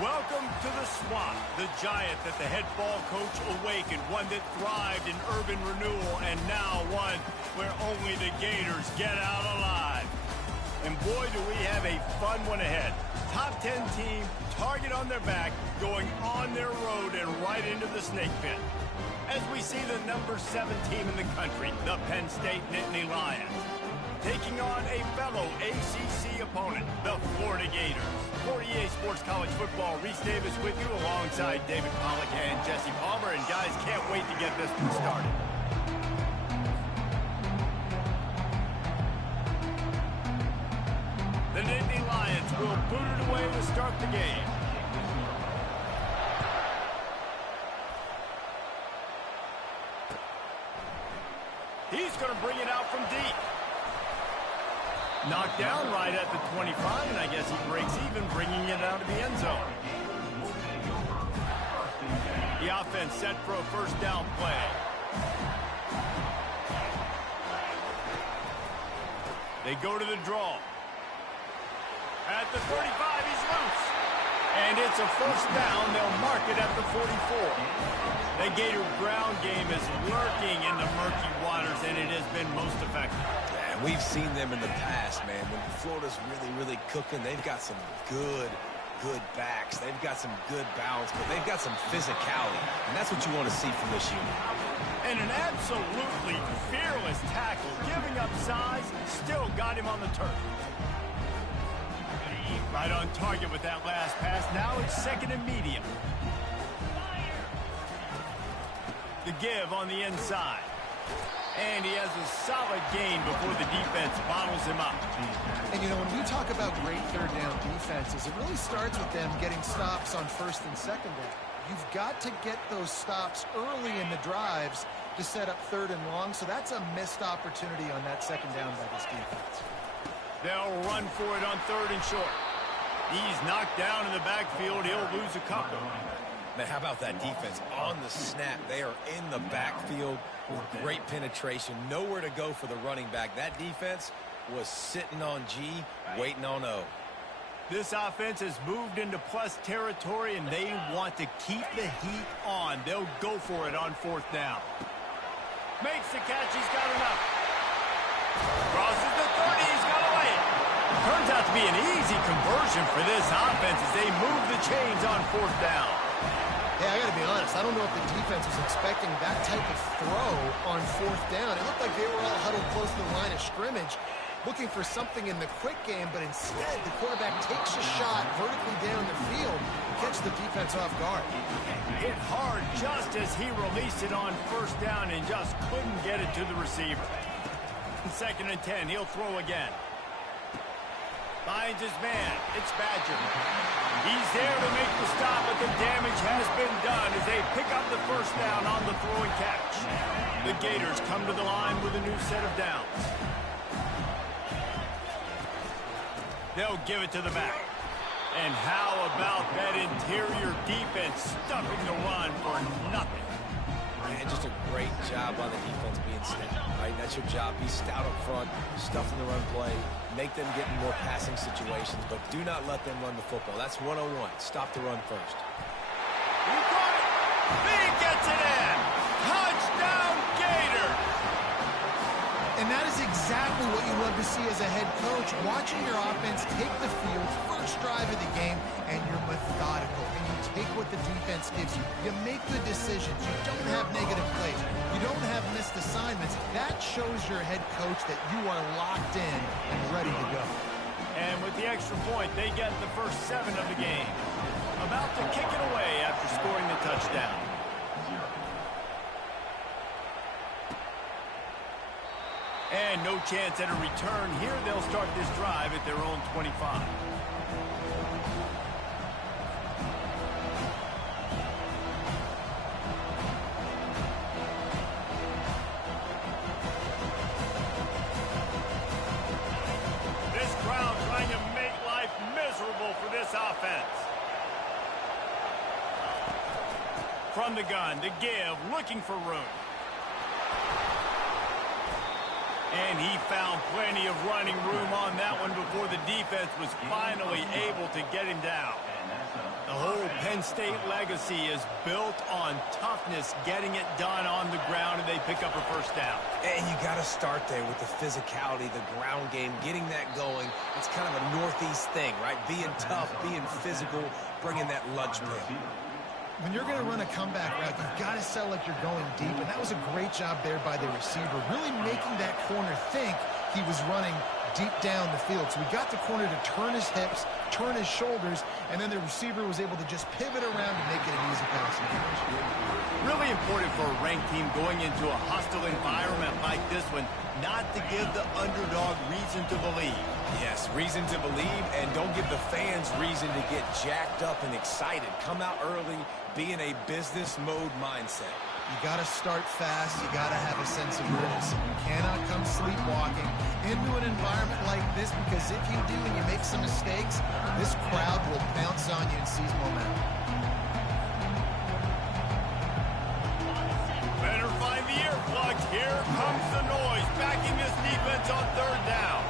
Welcome to the Swamp, the giant that the head ball coach awakened, one that thrived in urban renewal, and now one where only the Gators get out alive. And boy, do we have a fun one ahead. Top 10 team, target on their back, going on their road and right into the snake pit. As we see the number 7 team in the country, the Penn State Nittany Lions, taking on a fellow ACC opponent, the Florida Gators. For EA Sports College Football, Reese Davis with you alongside David Pollack and Jesse Palmer. And guys, can't wait to get this one started. The Nittany Lions will boot it away to start the game. He's going to bring it out from deep. Knocked down right at the 25, and I guess he breaks even, bringing it out of the end zone. The offense set for a first down play. They go to the draw. At the 35, he's loose. And it's a first down. They'll mark it at the 44. The Gator ground game is lurking in the murky waters, and it has been most effective. And we've seen them in the past, man. When Florida's really cooking, they've got some good backs. They've got some good balance, but they've got some physicality. And that's what you want to see from this unit. And an absolutely fearless tackle, giving up size, still got him on the turf. Right on target with that last pass. Now it's second and medium. The give on the inside. And he has a solid gain before the defense bottles him up. And, you know, when we talk about great third down defenses, it really starts with them getting stops on first and second down. You've got to get those stops early in the drives to set up third and long, so that's a missed opportunity on that second down by this defense. They'll run for it on third and short. He's knocked down in the backfield. He'll lose a couple. Man, how about that defense on the snap? They are in the backfield with great penetration. Nowhere to go for the running back. That defense was sitting on G, waiting on O. This offense has moved into plus territory, and they want to keep the heat on. They'll go for it on fourth down. Makes the catch. He's got enough. Crosses the 30. He's got away. Turns out to be an easy conversion for this offense as they move the chains on fourth down. Hey, I got to be honest. I don't know if the defense was expecting that type of throw on fourth down. It looked like they were all huddled close to the line of scrimmage, looking for something in the quick game, but instead the quarterback takes a shot vertically down the field to catch the defense off guard. Hit hard just as he released it on first down and just couldn't get it to the receiver. Second and 10, he'll throw again. Finds his man. It's Badger. He's there to make the stop, but the damage has been done as they pick up the first down on the throw and catch. The Gators come to the line with a new set of downs. They'll give it to the back. And how about that interior defense stuffing the run for nothing? Man, just a great job on the defense being stout, right? That's your job. Be stout up front, stuff in the run play, make them get in more passing situations, but do not let them run the football. That's 101. Stop the run first. He caught it. He gets it in. Touchdown, Gator. And that is exactly what you love to see as a head coach, watching your offense take the field, first drive of the game, and you're methodical. And you take what the defense gives you. You make good decisions. You don't have negative plays. You don't have missed assignments. That shows your head coach that you are locked in and ready to go. And with the extra point, they get the first 7 of the game. About to kick it away after scoring the touchdown. And no chance at a return here. They'll start this drive at their own 25. This crowd trying to make life miserable for this offense. From the gun, the give, looking for room. And he found plenty of running room on that one before the defense was finally able to get him down. The whole Penn State legacy is built on toughness, getting it done on the ground, and they pick up a first down. And you got to start there with the physicality, the ground game, getting that going. It's kind of a Northeast thing, right? Being tough, being physical, bringing that lunch pail. When you're going to run a comeback route, you've got to sell like you're going deep, and that was a great job there by the receiver, really making that corner think he was running deep down the field. So we got the corner to turn his hips, turn his shoulders, and then the receiver was able to just pivot around and make it an easy passing catch. Really important for a ranked team going into a hostile environment like this one, not to give the underdog reason to believe. Yes, reason to believe, and don't give the fans reason to get jacked up and excited. Come out early, be in a business mode mindset. You got to start fast. You got to have a sense of urgency. You cannot come sleepwalking into an environment like this, because if you do and you make some mistakes, this crowd will pounce on you and seize momentum. Better find the earplugs. Here comes the noise, backing this defense on third down.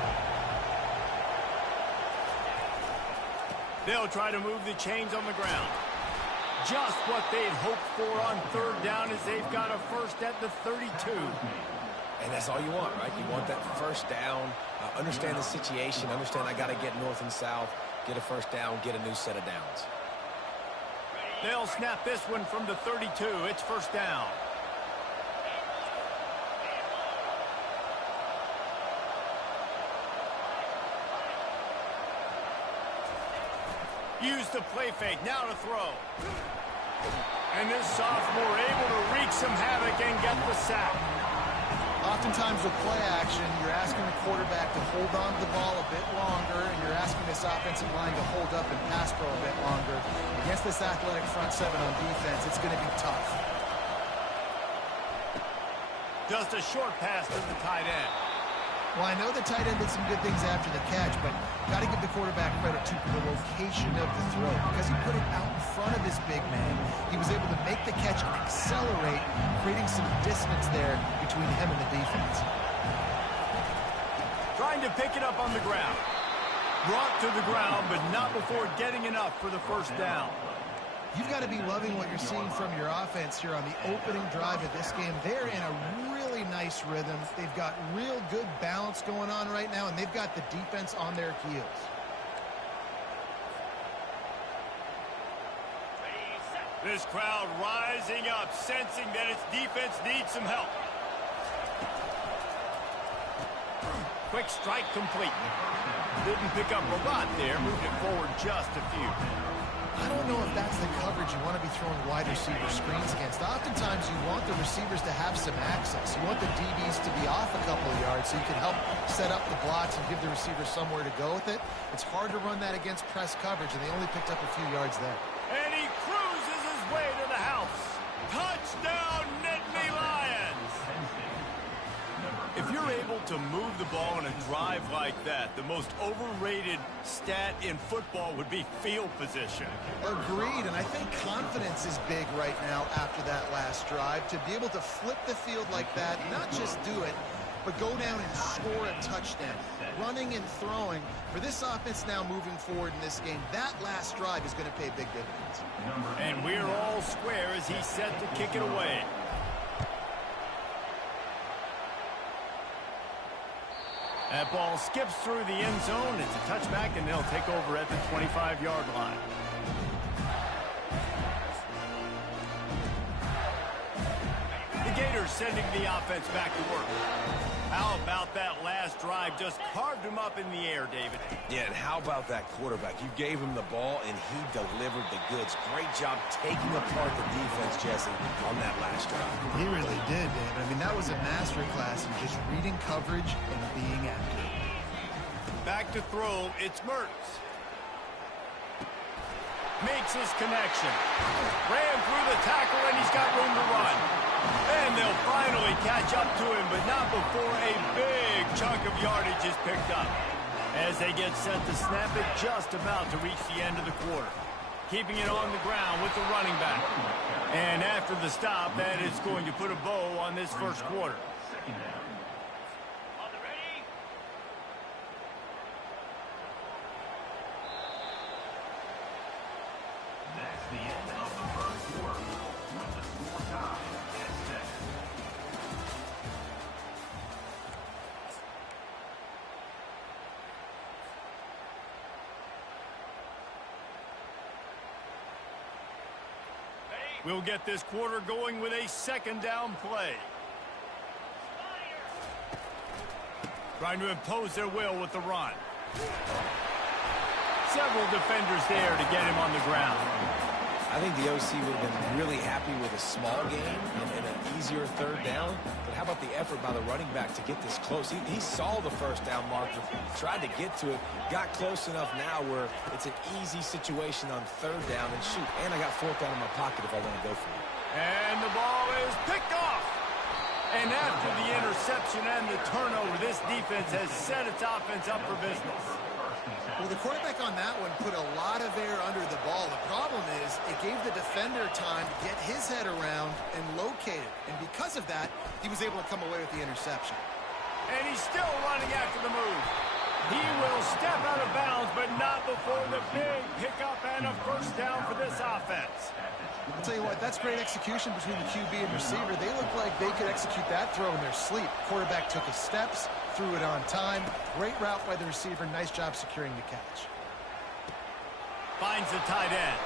They'll try to move the chains on the ground. Just what they'd hoped for on third down, as they've got a first at the 32. And that's all you want, right? You want that first down, understand the situation, understand I got to get north and south, get a first down, get a new set of downs. They'll snap this one from the 32. It's first down. Use the play fake, now to throw. And this sophomore able to wreak some havoc and get the sack. Oftentimes with play action, you're asking the quarterback to hold on to the ball a bit longer, and you're asking this offensive line to hold up and pass pro a bit longer. Against this athletic front seven on defense, it's going to be tough. Just a short pass to the tight end. Well, I know the tight end did some good things after the catch, but got to give the quarterback credit, too, for the location of the throw. Because he put it out in front of his big man, he was able to make the catch and accelerate, creating some distance there between him and the defense. Trying to pick it up on the ground. Brought to the ground, but not before getting enough for the first down. You've got to be loving what you're seeing from your offense here on the opening drive of this game. They're in a really nice rhythm. They've got real good balance going on right now, and they've got the defense on their heels. This crowd rising up, sensing that its defense needs some help. Quick strike complete. Didn't pick up a lot there, moved it forward just a few. I don't know if that's the coverage you want to be throwing wide receiver screens against. Oftentimes you want the receivers to have some access. You want the DBs to be off a couple of yards so you can help set up the blocks and give the receivers somewhere to go with it. It's hard to run that against press coverage, and they only picked up a few yards there. And he cruises his way to the house. Touchdown, Nittany Lions! If you're able to move the ball in a drive like that, the most overrated stat in football would be field position. Agreed, and I think confidence is big right now after that last drive. To be able to flip the field like that, not just do it, but go down and score a touchdown. Running and throwing. For this offense now moving forward in this game, that last drive is going to pay big dividends. And we're all square as he's set to kick it away. That ball skips through the end zone. It's a touchback, and they'll take over at the 25-yard line. The Gators sending the offense back to work. How about that last drive? Just carved him up in the air, David. Yeah, and how about that quarterback? You gave him the ball, and he delivered the goods. Great job taking apart the defense, Jesse, on that last drive. He really did, David. I mean, that was a masterclass in just reading coverage and being accurate. Back to throw, it's Mertz. Makes his connection. Ran through the tackle, and he's got room to run. And they'll finally catch up to him, but not before a big chunk of yardage is picked up. As they get set to snap it, just about to reach the end of the quarter. Keeping it on the ground with the running back. And after the stop, that is going to put a bow on this first quarter. We'll get this quarter going with a second down play. Trying to impose their will with the run. Several defenders there to get him on the ground. I think the OC would have been really happy with a small game and an easier third down. But how about the effort by the running back to get this close? He saw the first down marker, tried to get to it, got close enough now where it's an easy situation on third down and shoot. And I got fourth down in my pocket if I want to go for it. And the ball is picked off. And after the interception and the turnover, this defense has set its offense up for business. Well, the quarterback on that one put a lot of air under the ball. The problem is it gave the defender time to get his head around and locate it. And because of that, he was able to come away with the interception. And he's still running after the move. He will step out of bounds, but not before the big pickup and a first down for this offense. I'll tell you what, that's great execution between the QB and receiver. They look like they could execute that throw in their sleep. Quarterback took his steps, threw it on time. Great route by the receiver. Nice job securing the catch. Finds the tight end.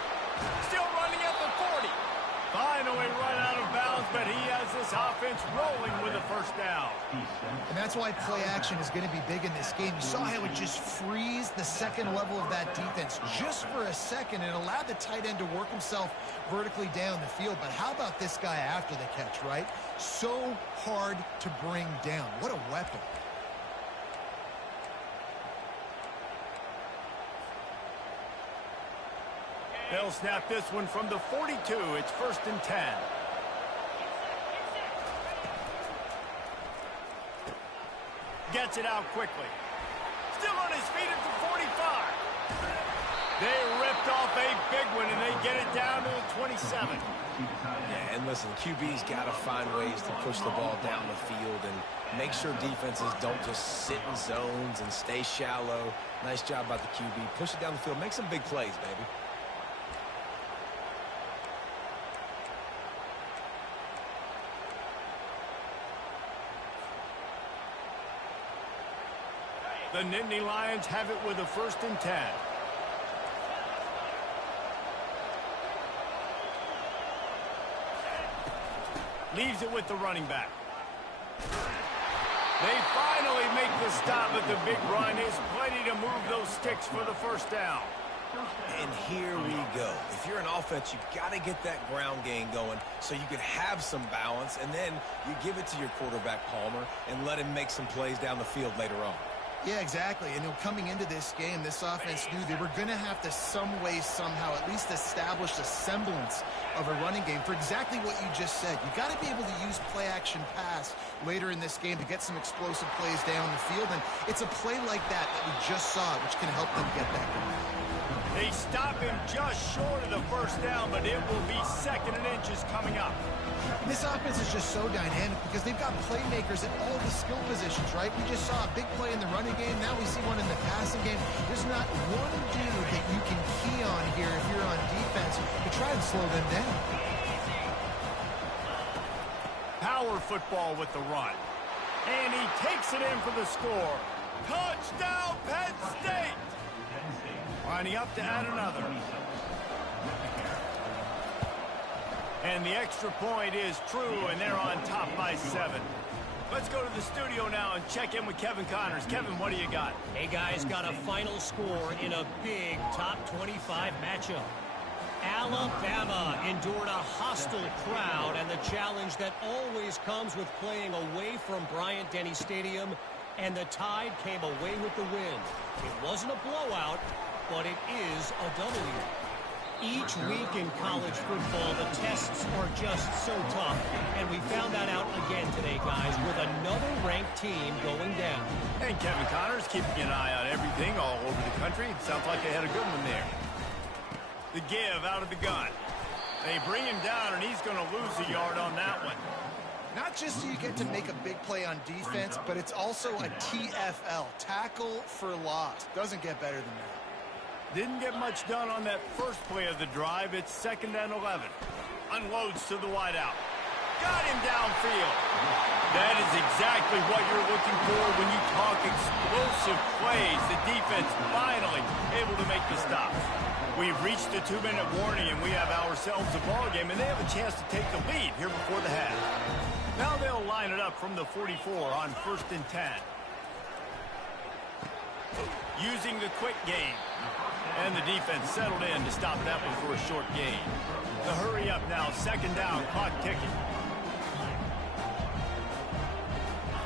Still running at the 40. Finally run out of bounds, but he has this offense rolling with a first down. And that's why play action is going to be big in this game. You saw how it just frees the second level of that defense just for a second. It allowed the tight end to work himself vertically down the field. But how about this guy after the catch, right? So hard to bring down. What a weapon. They'll snap this one from the 42. It's 1st and 10. Gets it out quickly. Still on his feet at the 45. They ripped off a big one, and they get it down to the 27. Yeah, and listen, QB's got to find ways to push the ball down the field and make sure defenses don't just sit in zones and stay shallow. Nice job by the QB. Push it down the field. Make some big plays, baby. The Nittany Lions have it with a 1st and 10. Leaves it with the running back. They finally make the stop, but the big run is plenty to move those sticks for the first down. And here we go. If you're an offense, you've got to get that ground game going so you can have some balance, and then you give it to your quarterback, Palmer, and let him make some plays down the field later on. Yeah, exactly. And coming into this game, this offense knew they were going to have to some way, somehow, at least establish a semblance of a running game for exactly what you just said. You got to be able to use play-action pass later in this game to get some explosive plays down the field. And it's a play like that we just saw, which can help them get that going. They stop him just short of the first down, but it will be 2nd and inches coming up. This offense is just so dynamic because they've got playmakers at all the skill positions, right? We just saw a big play in the running game. Now we see one in the passing game. There's not one dude that you can key on here if you're on defense to try and slow them down. Power football with the run. And he takes it in for the score. Touchdown, Penn State! Lining up to add another. And the extra point is true, and they're on top by 7. Let's go to the studio now and check in with Kevin Connors. Kevin, what do you got? Hey, guys, got a final score in a big top 25 matchup. Alabama endured a hostile crowd and the challenge that always comes with playing away from Bryant-Denny Stadium, and the Tide came away with the win. It wasn't a blowout, but it is a W. Each week in college football, the tests are just so tough, and we found that out again today, guys, with another ranked team going down. And Kevin Connors keeping an eye on everything all over the country. Sounds like they had a good one there. The give out of the gun. They bring him down, and he's going to lose a yard on that one. Not just do you get to make a big play on defense, but it's also a TFL, tackle for loss. Doesn't get better than that. Didn't get much done on that first play of the drive. It's 2nd and 11. Unloads to the wideout. Got him downfield. That is exactly what you're looking for when you talk explosive plays. The defense finally able to make the stop. We've reached the 2-minute warning, and we have ourselves a ball game, and they have a chance to take the lead here before the half. Now they'll line it up from the 44 on 1st and 10. Using the quick game. And the defense settled in to stop that one for a short gain. The hurry up now, 2nd down, clock ticking.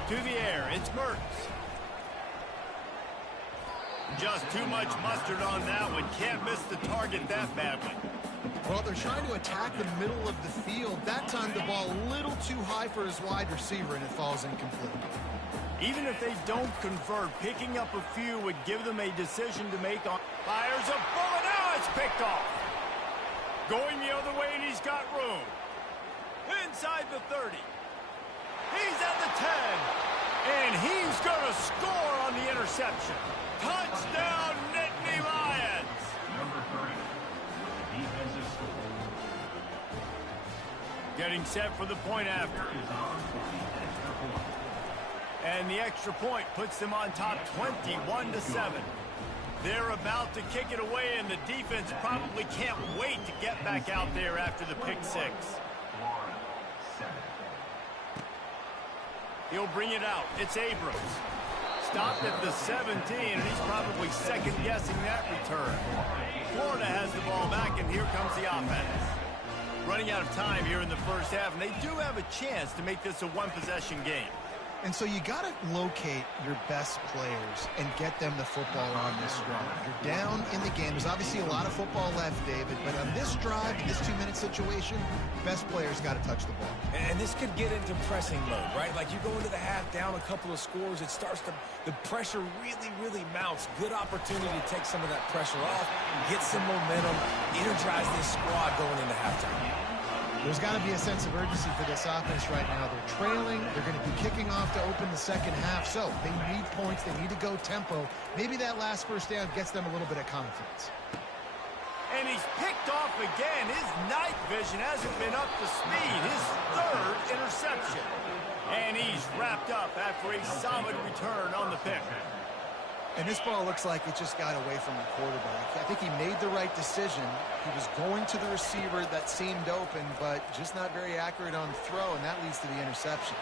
To the air, it's Mertz. Just too much mustard on that one. Can't miss the target that badly. Well, they're trying to attack the middle of the field. That time the ball a little too high for his wide receiver, and it falls incomplete. Even if they don't convert, picking up a few would give them a decision to make on. Fires a bullet. Now it's picked off. Going the other way, and he's got room. Inside the 30. He's at the 10. And he's going to score on the interception. Touchdown, Nittany Lions. Number 30, defensive score. Getting set for the point after. And the extra point puts them on top 21-7. They're about to kick it away, and the defense probably can't wait to get back out there after the pick six. He'll bring it out. It's Abrams. Stopped at the 17, and he's probably second-guessing that return. Florida has the ball back, and here comes the offense. Running out of time here in the first half, and they do have a chance to make this a one-possession game. And so you got to locate your best players and get them the football on this drive. You're down in the game. There's obviously a lot of football left, David, but on this drive, this 2-minute situation, best players got to touch the ball. And this could get into pressing mode, right? Like you go into the half down a couple of scores, it starts to, the pressure really mounts. Good opportunity to take some of that pressure off, get some momentum, energize this squad going into halftime. There's got to be a sense of urgency for this offense right now. They're trailing. They're going to be kicking off to open the second half. So they need points. They need to go tempo. Maybe that last first down gets them a little bit of confidence. And he's picked off again. His night vision hasn't been up to speed. His 3rd interception. And he's wrapped up after a solid return on the pick. And this ball looks like it just got away from the quarterback. I think he made the right decision. He was going to the receiver that seemed open, but just not very accurate on the throw, and that leads to the interception.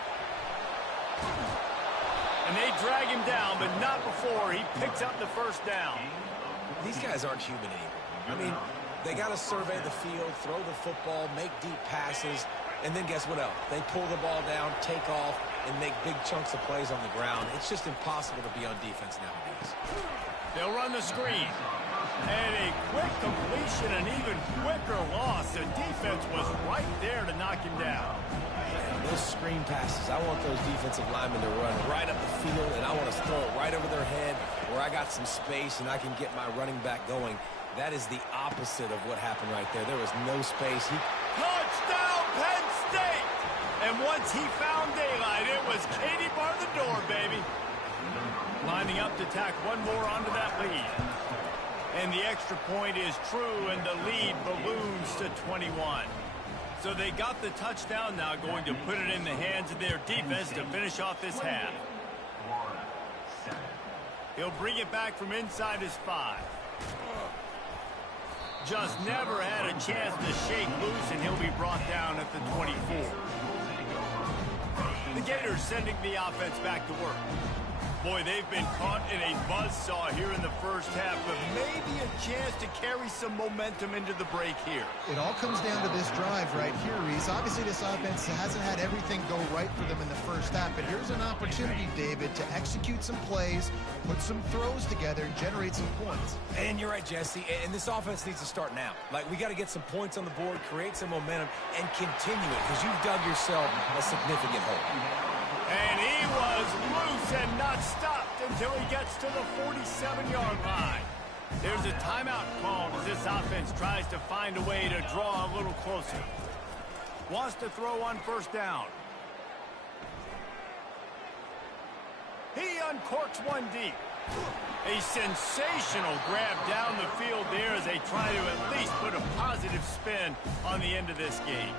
And they drag him down, but not before he picks up the first down. These guys aren't human anymore. I mean, they got to survey the field, throw the football, make deep passes, and then guess what else? They pull the ball down, take off, and make big chunks of plays on the ground. It's just impossible to be on defense nowadays. They'll run the screen. And a quick completion, an even quicker loss. The defense was right there to knock him down. Man, those screen passes, I want those defensive linemen to run right up the field, and I want to throw it right over their head where I got some space and I can get my running back going. That is the opposite of what happened right there. There was no space. Touchdown, Penn State! And once he found daylight, it was Katie bar the door, baby. Lining up to tack one more onto that lead. And the extra point is true, and the lead balloons to 21. So they got the touchdown now, going to put it in the hands of their defense to finish off this half. He'll bring it back from inside his 5. Just never had a chance to shake loose, and he'll be brought down at the 24. The Gators sending the offense back to work. Boy, they've been caught in a buzzsaw here in the first half, but maybe a chance to carry some momentum into the break here. It all comes down to this drive right here, Reese. Obviously, this offense hasn't had everything go right for them in the first half, but here's an opportunity, David, to execute some plays, put some throws together, and generate some points. And you're right, Jesse, and this offense needs to start now. Like, we got to get some points on the board, create some momentum, and continue it, because you've dug yourself a significant hole. And he was loose and not stopped until he gets to the 47-yard line. There's a timeout called as this offense tries to find a way to draw a little closer. Wants to throw on first down. He uncorks one deep. A sensational grab down the field there as they try to at least put a positive spin on the end of this game.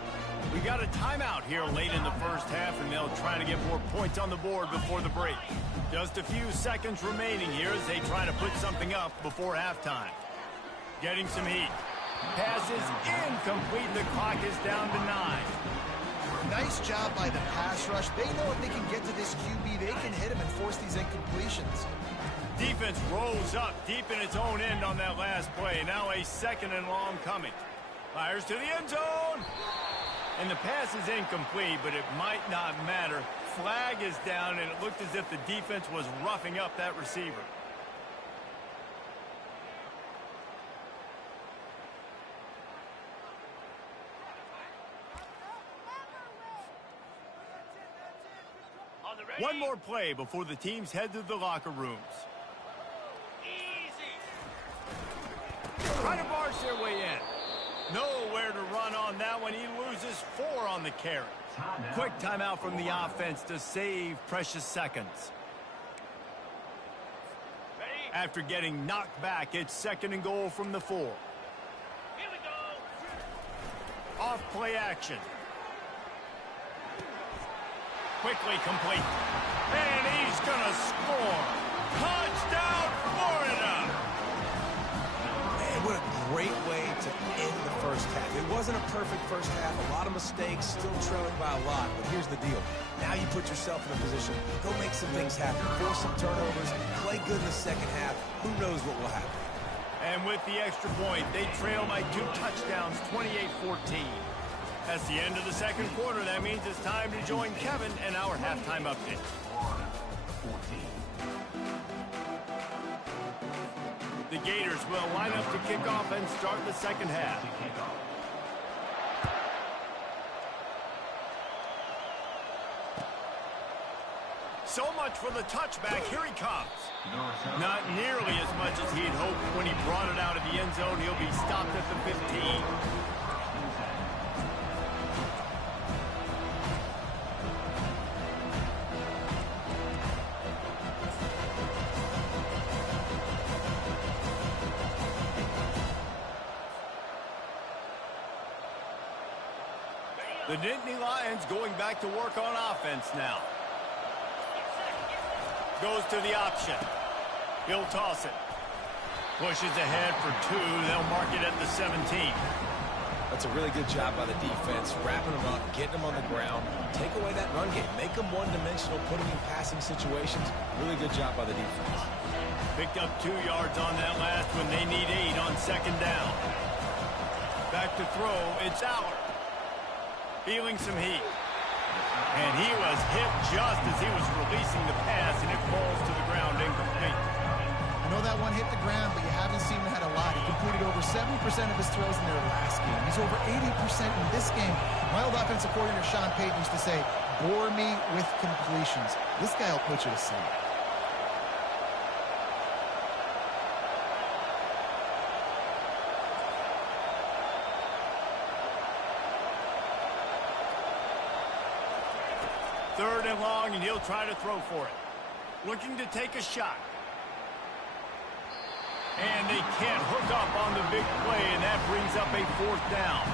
We got a timeout here late in the first half, and they'll try to get more points on the board before the break. Just a few seconds remaining here as they try to put something up before halftime. Getting some heat. Pass is incomplete. The clock is down to 9. Nice job by the pass rush. They know if they can get to this QB, they can hit him and force these incompletions. Defense rolls up deep in its own end on that last play. Now a 2nd and long coming. Fires to the end zone. And the pass is incomplete, but it might not matter. Flag is down, and it looked as if the defense was roughing up that receiver. One more play before the teams head to the locker rooms. Trying to barge their way in. Nowhere to run on that one. He loses 4 on the carry. Quick timeout from the offense to save precious seconds. After getting knocked back, it's 2nd and goal from the 4. Here we go. Off play action. Quickly complete. And he's going to score. Touchdown, Florida! Man, what a great way to end the first half. It wasn't a perfect first half. A lot of mistakes, still trailing by a lot. But here's the deal. Now you put yourself in a position. Go make some things happen. Force some turnovers. Play good in the second half. Who knows what will happen? And with the extra point, they trail by 2 touchdowns, 28-14. That's the end of the second quarter. That means it's time to join Kevin and our halftime update. The Gators will line up to kick off and start the second half. So much for the touchback. Here he comes. Not nearly as much as he'd hoped when he brought it out of the end zone. He'll be stopped at the 15. The Nittany Lions going back to work on offense now. Goes to the option. He'll toss it. Pushes ahead for 2. They'll mark it at the 17. That's a really good job by the defense, wrapping them up, getting them on the ground. Take away that run game. Make them one-dimensional, putting in passing situations. Really good job by the defense. Picked up 2 yards on that last one. They need 8 on 2nd down. Back to throw. It's Aller. Feeling some heat. And he was hit just as he was releasing the pass, and it falls to the ground incomplete. I know that one hit the ground, but you haven't seen him had a lot. He completed over 70% of his throws in their last game. He's over 80% in this game. My old offensive coordinator, Sean Payton, used to say, bore me with completions. This guy will put you to sleep. Third and long, and he'll try to throw for it. Looking to take a shot. And they can't hook up on the big play, and that brings up a 4th down.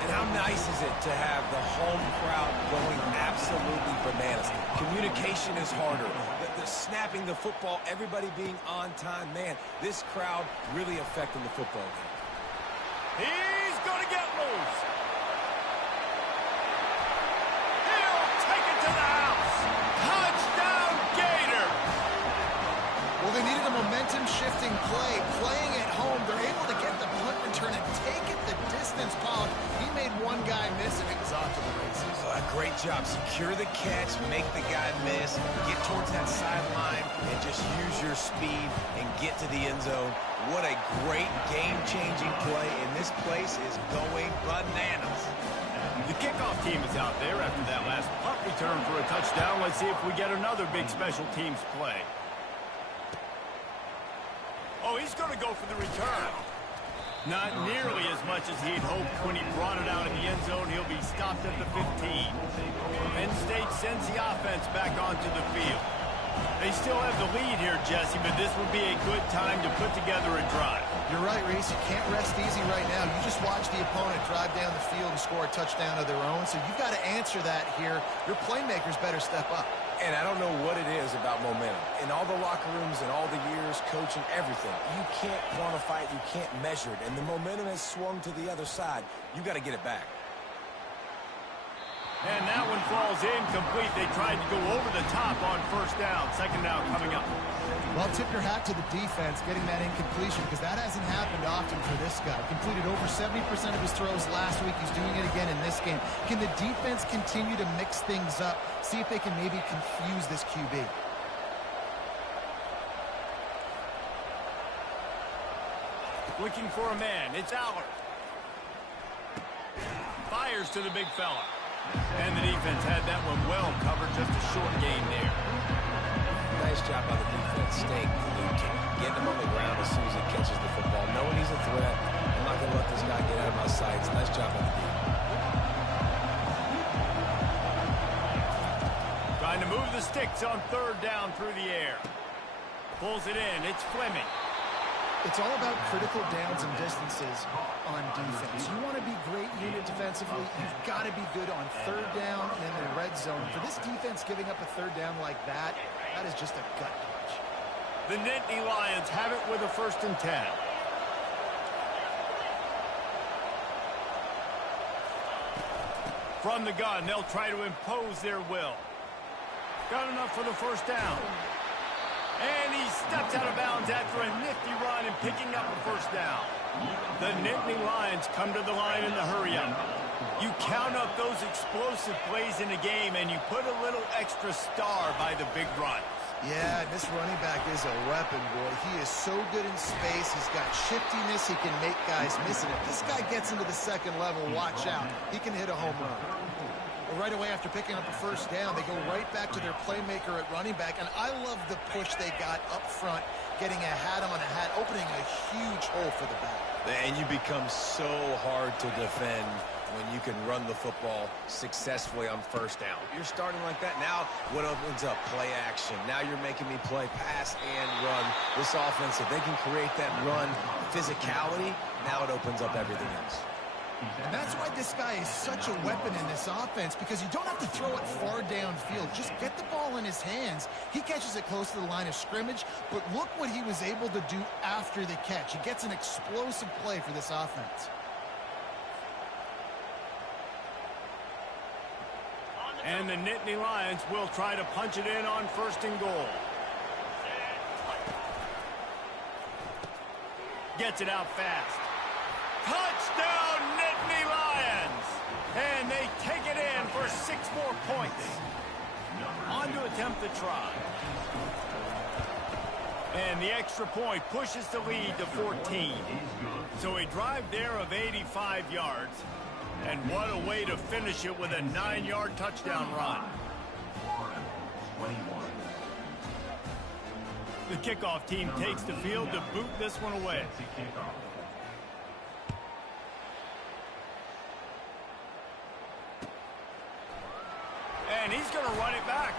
And how nice is it to have the home crowd going absolutely bananas? Communication is harder. The snapping the football, everybody being on time. Man, this crowd really affecting the football game. He's going to get loose. To the house. Touchdown, Gator. Well, they needed a momentum-shifting play. Playing at home, they're able to get the punt return and take it the distance. Paul, he made one guy miss, and it was off to the races. Great job. Secure the catch, make the guy miss, get towards that sideline, and just use your speed and get to the end zone. What a great game-changing play, and this place is going bananas. The kickoff team is out there after that last punt return for a touchdown. Let's see if we get another big special teams play. Oh, he's going to go for the return. Not nearly as much as he'd hoped when he brought it out of the end zone. He'll be stopped at the 15. Penn State sends the offense back onto the field. They still have the lead here, Jesse, but this would be a good time to put together a drive. You're right, Reese. You can't rest easy right now. You just watch the opponent drive down the field and score a touchdown of their own, so you've got to answer that here. Your playmakers better step up. And I don't know what it is about momentum. In all the locker rooms and all the years, coaching, everything, you can't quantify it, you can't measure it. And the momentum has swung to the other side. You got to get it back. And that one falls incomplete. They tried to go over the top on first down. Second down coming up. Well, tip your hat to the defense getting that incompletion because that hasn't happened often for this guy. Completed over 70% of his throws last week. He's doing it again in this game. Can the defense continue to mix things up? See if they can maybe confuse this QB. Looking for a man. It's Aller. Fires to the big fella. And the defense had that one well covered. Just a short gain there. Nice job by the defense staying glued to him. Getting him on the ground as soon as he catches the football. Knowing he's a threat. I'm not going to let this guy get out of my sights. Nice job by the defense. Trying to move the sticks on third down through the air. Pulls it in. It's Fleming. It's all about critical downs and distances on defense. You want to be great unit defensively, you've got to be good on third down and in the red zone. For this defense giving up a third down like that, that is just a gut punch. The Nittany Lions have it with a 1st and 10. From the gun, they'll try to impose their will. Got enough for the first down. And he steps out of bounds after a nifty run and picking up a first down. The Nittany Lions come to the line in the hurry-up. You count up those explosive plays in a game, and you put a little extra star by the big runs. Yeah, this running back is a weapon, boy. He is so good in space. He's got shiftiness. He can make guys miss it. If this guy gets into the second level, watch out. He can hit a home run. Right away after picking up a first down, they go right back to their playmaker at running back, and I love the push they got up front, getting a hat on a hat, opening a huge hole for the back. And you become so hard to defend when you can run the football successfully on first down. You're starting like that. Now what opens up? Play action. Now you're making me play pass and run. This offense, if they can create that run physicality, now it opens up everything else. And that's why this guy is such a weapon in this offense, because you don't have to throw it far downfield. Just get the ball in his hands. He catches it close to the line of scrimmage, but look what he was able to do after the catch. He gets an explosive play for this offense. And the Nittany Lions will try to punch it in on 1st and goal. Gets it out fast. Touchdown, Nittany Lions! And they take it in for 6 more points. On to attempt the try. And the extra point pushes the lead to 14. So a drive there of 85 yards. And what a way to finish it with a 9-yard touchdown run. The kickoff team takes the field to boot this one away. And he's going to run it back.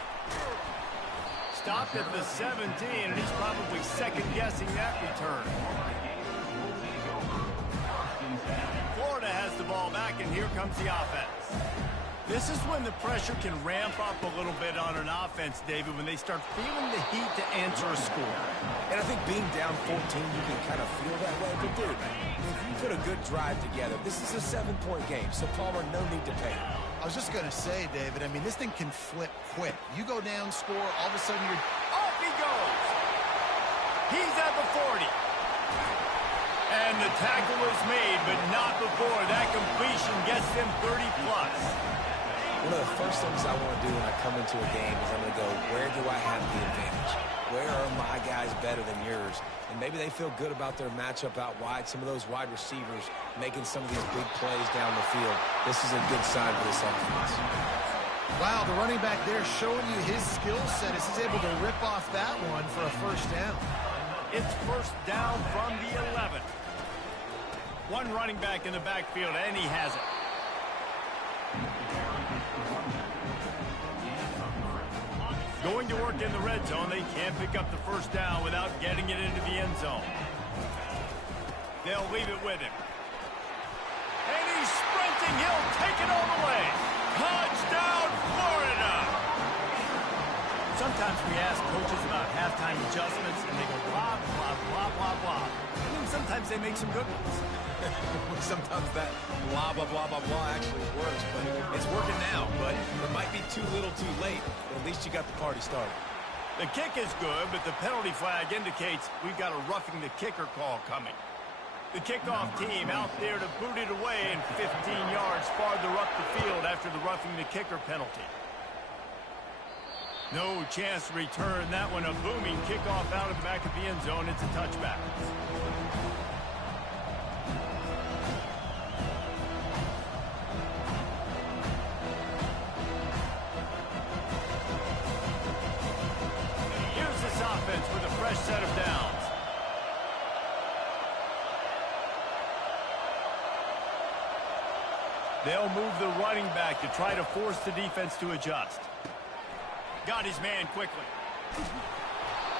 Stopped at the 17, and he's probably second-guessing that return. Florida has the ball back, and here comes the offense. This is when the pressure can ramp up a little bit on an offense, David, when they start feeling the heat to answer a score. And I think being down 14, you can kind of feel that way. But, dude, if you put a good drive together, this is a 7-point game, so Palmer, no need to pay. I was just going to say, David, I mean, this thing can flip quick. You go down, score, all of a sudden you're... Off he goes! He's at the 40. And the tackle is made, but not before that completion gets them 30-plus. One of the first things I want to do when I come into a game is I'm going to go, where do I have the advantage? Where are my guys better than yours? And maybe they feel good about their matchup out wide. Some of those wide receivers making some of these big plays down the field. This is a good sign for this offense. Wow, the running back there showing you his skill set as he's able to rip off that one for a first down. It's first down from the 11. One running back in the backfield, and he has it. Going to work in the red zone, they can't pick up the first down without getting it into the end zone. They'll leave it with him. And he's sprinting. He'll take it all the way. Touchdown, Florida! Sometimes we ask coaches about halftime adjustments, and they go blah, blah, blah, blah, blah. And then sometimes they make some good ones. Sometimes that blah, blah, blah, blah, blah actually works, but it's working now. But it might be too little too late, but at least you got the party started. The kick is good, but the penalty flag indicates we've got a roughing the kicker call coming. The kickoff team out there to boot it away and 15 yards farther up the field after the roughing the kicker penalty. No chance to return that one. A booming kickoff out of the back of the end zone. It's a touchback. Here's this offense with a fresh set of downs. They'll move the running back to try to force the defense to adjust. Got his man quickly.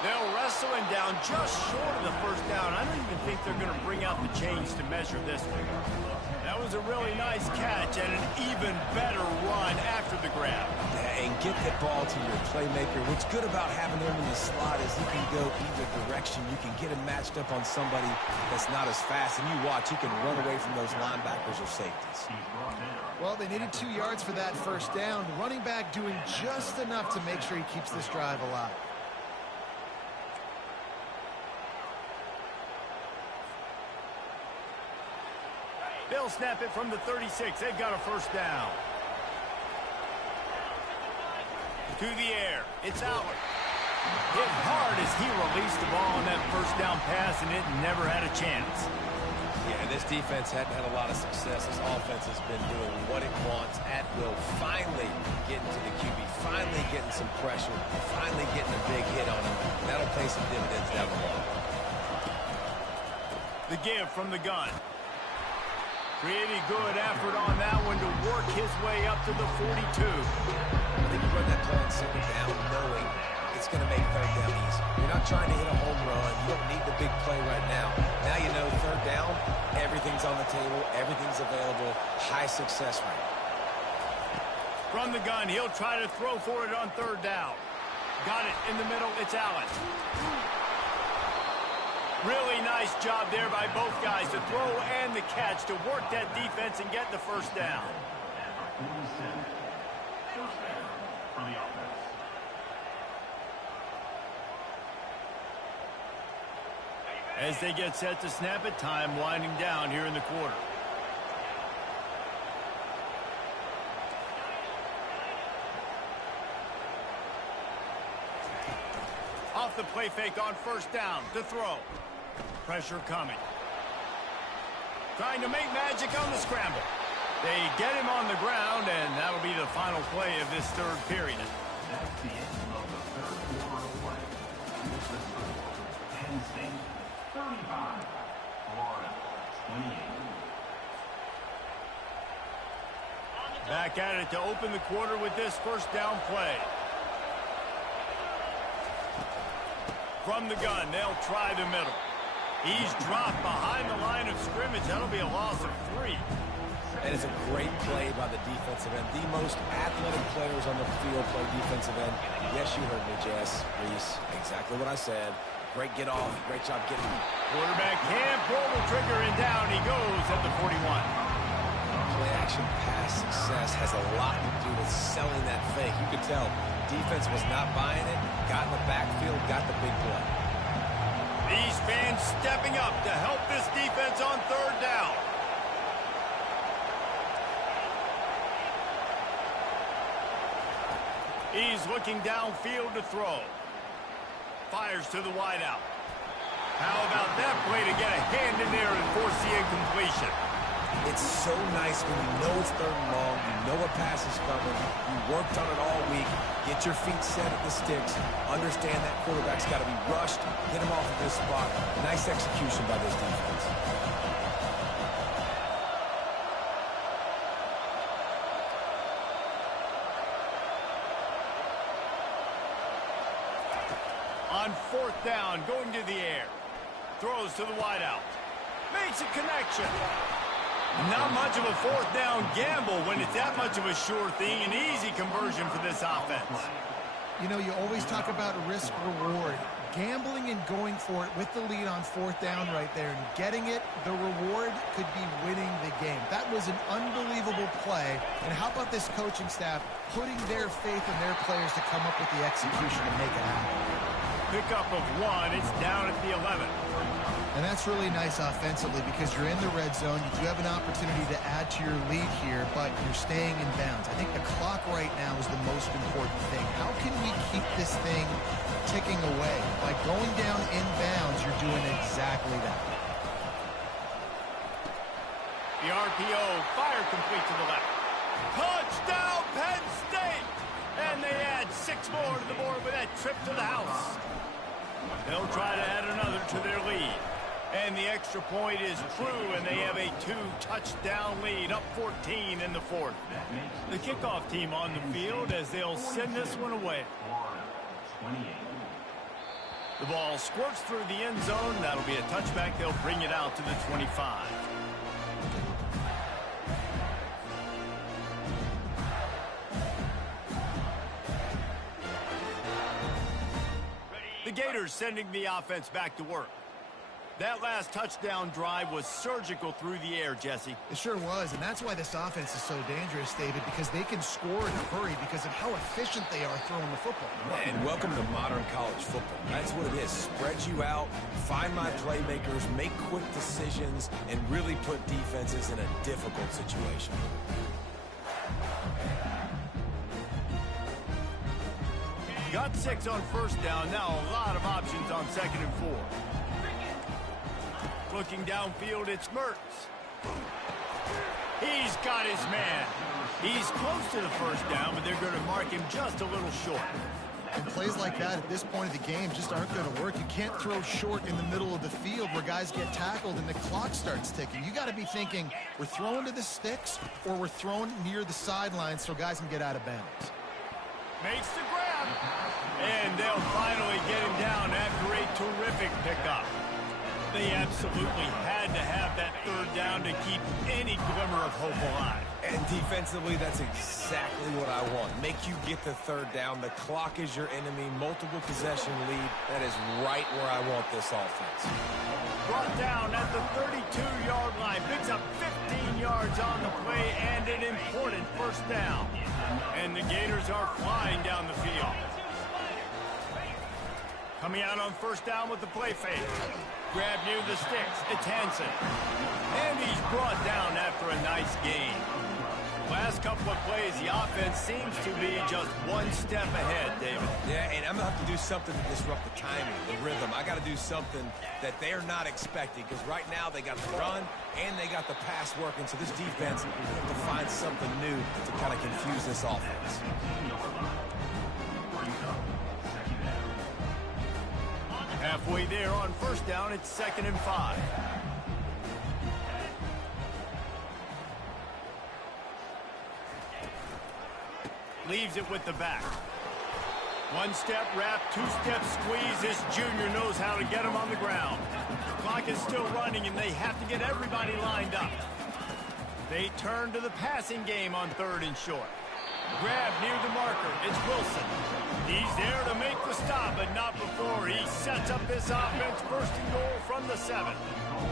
They'll wrestle him down just short of the first down. I don't even think they're going to bring out the chains to measure this one. That was a really nice catch and an even better run after the grab. Yeah, and get the ball to your playmaker. What's good about having him in the slot is he can go either direction. You can get him matched up on somebody that's not as fast, and you watch, he can run away from those linebackers or safeties. Well, they needed 2 yards for that first down. The running back doing just enough to make sure he keeps this drive alive. They'll snap it from the 36. They've got a first down. To the air. It's Allen. Hit hard as he released the ball on that first down pass, and it never had a chance. Yeah, this defense hadn't had a lot of success. This offense has been doing what it wants at will. Finally getting to the QB. Finally getting some pressure. Finally getting a big hit on him. That'll pay some dividends down the road. The give from the gun. Pretty good effort on that one to work his way up to the 42. I think you run that play on second down knowing it's going to make third down easy. You're not trying to hit a home run. You don't need the big play right now. Now you know third down, everything's on the table, everything's available, high success rate. From the gun, he'll try to throw for it on third down. Got it in the middle. It's Allen. Really nice job there by both guys, the throw and the catch, to work that defense and get the first down. First down for the offense. As they get set to snap it, time winding down here in the quarter. Off the play fake on first down, to throw. Pressure coming. Trying to make magic on the scramble. They get him on the ground, and that'll be the final play of this third period. That's the end of the third quarter of play. Here's the score. Penn State 35, Florida 28. Back at it to open the quarter with this first down play. From the gun, they'll try the middle. He's dropped behind the line of scrimmage. That'll be a loss of 3. That is a great play by the defensive end. The most athletic players on the field play defensive end. Yes, you heard me, Jess, Reese. Exactly what I said. Great get off. Great job getting him. Quarterback can't pull the trigger, and down he goes at the 41. Play action pass success has a lot to do with selling that fake. You could tell defense was not buying it, got in the backfield, got the big play. These fans stepping up to help this defense on third down. He's looking downfield to throw. Fires to the wideout. How about that play to get a hand in there and force the incompletion? It's so nice when you know it's third and long, you know a pass is coming, you worked on it all week, get your feet set at the sticks, understand that quarterback's got to be rushed, get him off of this spot. Nice execution by this defense. on 4th down, going to the air. Throws to the wideout. Makes a connection. Not much of a 4th down gamble when it's that much of a sure thing. An easy conversion for this offense. You know, you always talk about risk-reward. Gambling and going for it with the lead on 4th down right there and getting it, the reward could be winning the game. That was an unbelievable play. And how about this coaching staff putting their faith in their players to come up with the execution and make it happen? Pickup of 1. It's down at the 11. And that's really nice offensively because you're in the red zone. You do have an opportunity to add to your lead here, but you're staying in bounds. I think the clock right now is the most important thing. How can we keep this thing ticking away? By going down in bounds, you're doing exactly that. The RPO, fire complete to the left. Touchdown, Penn State! And they add 6 more to the board with that trip to the house. They'll try to add another to their lead. And the extra point is true, and they have a 2-touchdown lead, up 14 in the 4th. The kickoff team on the field as they'll send this one away. The ball squirts through the end zone. That'll be a touchback. They'll bring it out to the 25. The Gators sending the offense back to work. That last touchdown drive was surgical through the air, Jesse. It sure was, and that's why this offense is so dangerous, David, because they can score in a hurry because of how efficient they are throwing the football. And welcome to modern college football. That's what it is. Spread you out, find my playmakers, make quick decisions, and really put defenses in a difficult situation. Got 6 on 1st down. Now a lot of options on 2nd and 4. Looking downfield, it's Mertz. He's got his man. He's close to the 1st down, but they're going to mark him just a little short. And plays like that at this point of the game just aren't going to work. You can't throw short in the middle of the field where guys get tackled and the clock starts ticking. You got to be thinking we're throwing to the sticks or we're throwing near the sidelines so guys can get out of bounds. Makes the grab. And they'll finally get him down after a terrific pickup. They absolutely had to have that 3rd down to keep any glimmer of hope alive. And defensively, that's exactly what I want. Make you get the 3rd down. The clock is your enemy. Multiple possession lead. That is right where I want this offense. Brought down at the 32-yard line. Picks up 15 yards on the play and an important 1st down. And the Gators are flying down the field. Coming out on 1st down with the play fake. Grab near the sticks. It's Hansen. And he's brought down after a nice gain. Last couple of plays, the offense seems to be just one step ahead, David. Yeah, and I'm going to have to do something to disrupt the timing, the rhythm. I got to do something that they're not expecting because right now they got the run and they got the pass working. So this defense has to find something new to kind of confuse this offense. Halfway there on 1st down, it's 2nd and 5. Leaves it with the back. 1-step wrap, 2-step squeeze. This junior knows how to get him on the ground. Clock is still running, and they have to get everybody lined up. They turn to the passing game on 3rd and short. Grab near the marker. It's Wilson. He's there to make the stop, but not before he sets up this offense 1st and goal from the 7.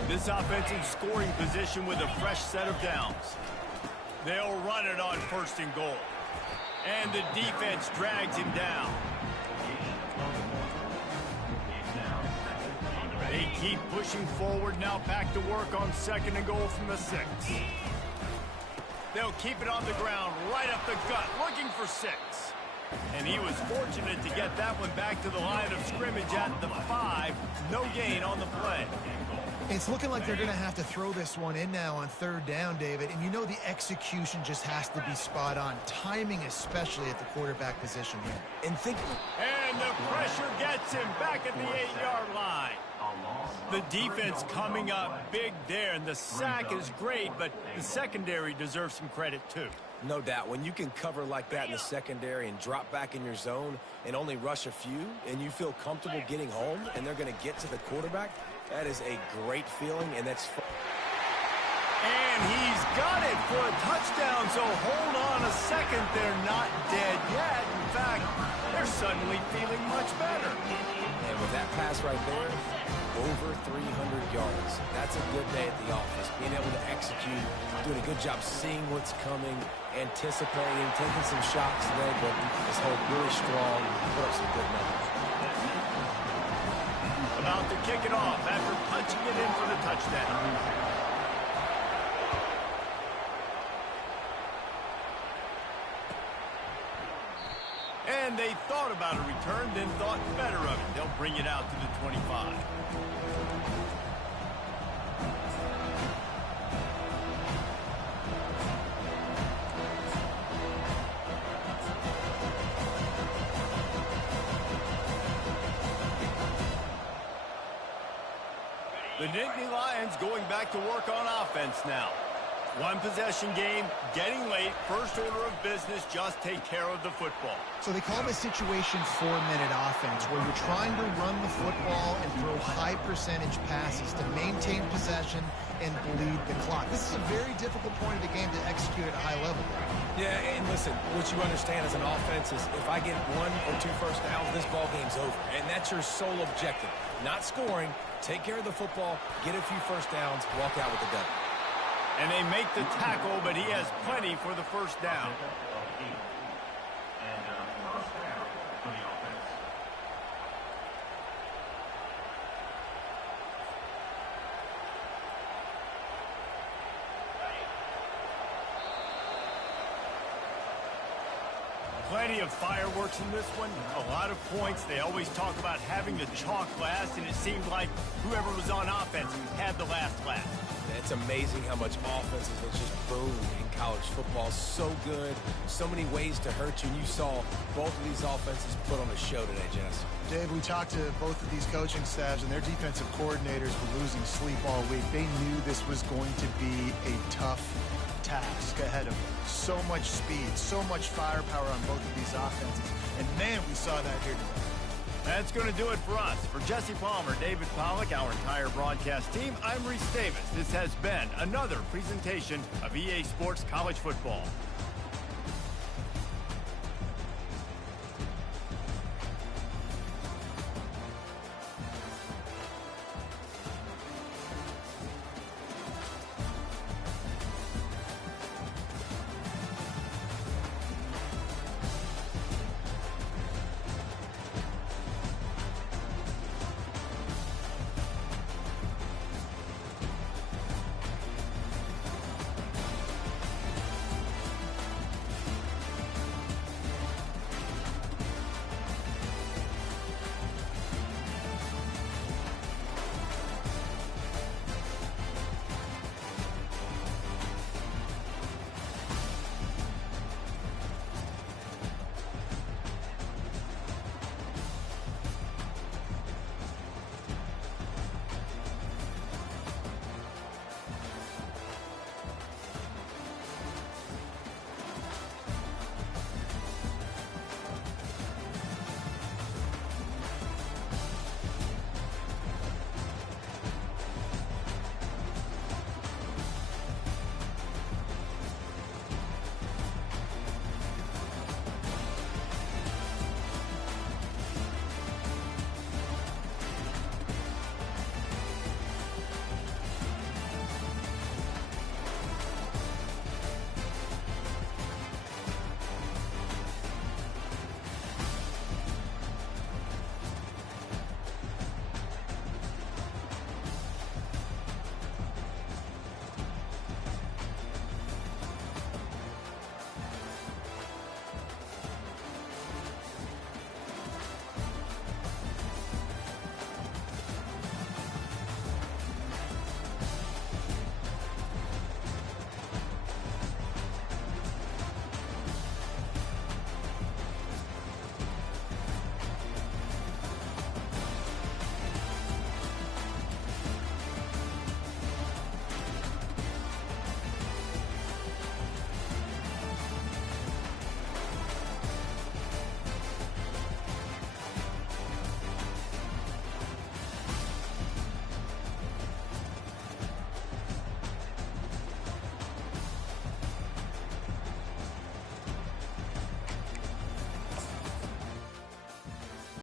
This offense in scoring position with a fresh set of downs. They'll run it on 1st and goal. And the defense drags him down. They keep pushing forward now, back to work on 2nd and goal from the 6. They'll keep it on the ground, right up the gut, looking for 6. And he was fortunate to get that one back to the line of scrimmage at the 5. No gain on the play. It's looking like they're going to have to throw this one in now on 3rd down, David. And you know the execution just has to be spot on. Timing especially at the quarterback position here. And the pressure gets him back at the 8-yard line. The defense coming up big there, and the sack is great, but the secondary deserves some credit too. No doubt. When you can cover like that in the secondary and drop back in your zone and only rush a few, and you feel comfortable getting home, and they're going to get to the quarterback, that is a great feeling, and that's fun. And he's got it for a touchdown, so hold on a second. They're not dead yet. In fact, they're suddenly feeling much better. And with that pass right there, over 300 yards. That's a good day at the office. Being able to execute, doing a good job seeing what's coming, anticipating, taking some shots today, but this hold really strong, put up some good numbers. About to kick it off after punching it in for the touchdown. And they thought about a return, then thought better of it. They'll bring it out to the 25. The Nittany Lions going back to work on offense now. One possession game, getting late, first order of business, just take care of the football. So they call this situation 4-minute offense, where you're trying to run the football and throw high percentage passes to maintain possession and bleed the clock. This is a very difficult point of the game to execute at a high level. Yeah, and listen, what you understand as an offense is if I get 1 or 2 first downs, this ball game's over. And that's your sole objective. Not scoring, take care of the football, get a few first downs, walk out with the W. And they make the tackle, but he has plenty for the first down. Plenty of fireworks in this one, a lot of points. They always talk about having the chalk last, and it seemed like whoever was on offense had the last laugh. It's amazing how much offenses have just boomed in college football. So good, so many ways to hurt you. And you saw both of these offenses put on a show today, Jess. Dave, we talked to both of these coaching staffs, and their defensive coordinators were losing sleep all week. They knew this was going to be a tough task ahead of them. So much speed, so much firepower on both of these offenses. And man, we saw that here today. That's going to do it for us. For Jesse Palmer, David Pollack, our entire broadcast team, I'm Reese Davis. This has been another presentation of EA Sports College Football.